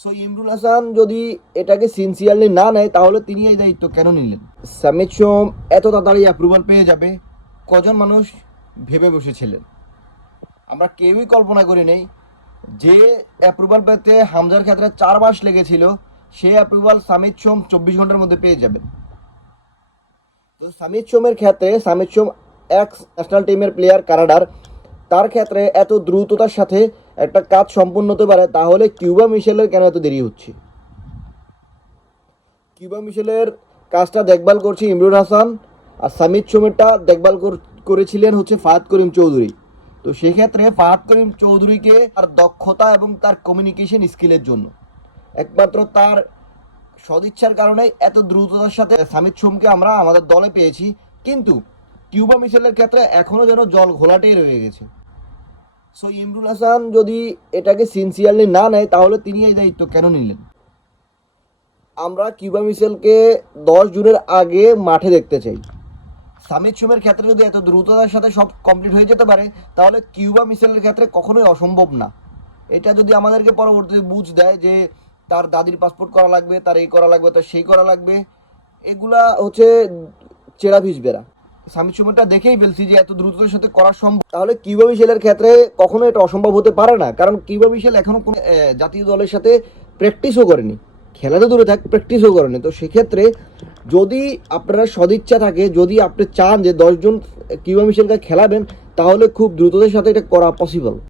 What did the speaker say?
So Imrul Hasan যদি এটাকে sincerely না নেয় তাহলে তিনি এই দায়িত্ব কেন নিলেন? সামিদ সোম এত তাড়াতাড়ি অ্যাপ্রুভাল পেয়ে যাবে কজন মানুষ ভেবে বসেছিলেন? আমরা কেউই কল্পনা করি নেই যে অ্যাপ্রুভাল পেতে হামজার ক্ষেত্রে 4 মাস লেগেছিল, সে অ্যাপ্রুভাল সামিদ সোম 24 ঘন্টার মধ্যে পেয়ে যাবেন। তো সামিদ সোমের ক্ষেত্রে, সামিদ সোম এক্স ন্যাশনাল টিমের প্লেয়ার কানাডার, তার ক্ষেত্রে এত দ্রুততার সাথে একটা কাজ সম্পূর্ণ হতে পারে, তাহলে কিউবা মিশেলের কেন এত দেরি হচ্ছে? কিউবা মিশেলের কাজটা দেখভাল করছে ইমরুল হাসান, আর সামিদ সোমেরটা দেখভাল করেছিলেন হচ্ছে ফাহাদ করিম চৌধুরী। তো সেক্ষেত্রে ফাহাদ করিম চৌধুরীকে তার দক্ষতা এবং তার কমিউনিকেশন স্কিলের জন্য, একমাত্র তার সদিচ্ছার কারণে এত দ্রুততার সাথে সামিদ সোমকে আমরা আমাদের দলে পেয়েছি। কিন্তু কিউবা মিশেলের ক্ষেত্রে এখনও যেন জল ঘোলাটেই রয়ে গেছে। সো ইমরুল হাসান যদি এটাকে সিনসিয়ারলি না নেয় তাহলে তিনি এই দায়িত্ব কেন নিলেন? আমরা কিউবা মিশেলকে 10 জুনের আগে মাঠে দেখতে চাই। সামিদ সোমের ক্ষেত্রে যদি এত দ্রুততার সাথে সব কমপ্লিট হয়ে যেতে পারে তাহলে কিউবা মিশেলের ক্ষেত্রে কখনোই অসম্ভব না। এটা যদি আমাদেরকে পরবর্তীতে বুঝ দেয় যে তার দাদির পাসপোর্ট করা লাগবে, তার এই করা লাগবে, তার সেই করা লাগবে, এগুলা হচ্ছে চেরা ভিজবেরা। সামিদ সোমেরটা দেখেই ফেলছি যে এত দ্রুততার সাথে করা সম্ভব, তাহলে কিউবা মিশেলের ক্ষেত্রে কখনো এটা অসম্ভব হতে পারে না। কারণ কিউবা মিশেল এখনো কোনো জাতীয় দলের সাথে প্র্যাকটিসও করেনি, খেলা তো দূরে থাক, প্র্যাকটিসও করেনি। তো সেক্ষেত্রে যদি আপনারা সদিচ্ছা থাকে, যদি আপনি চান যে 10 জন কিউবা মিশেলকে খেলাবেন, তাহলে খুব দ্রুততার সাথে এটা করা পসিবল।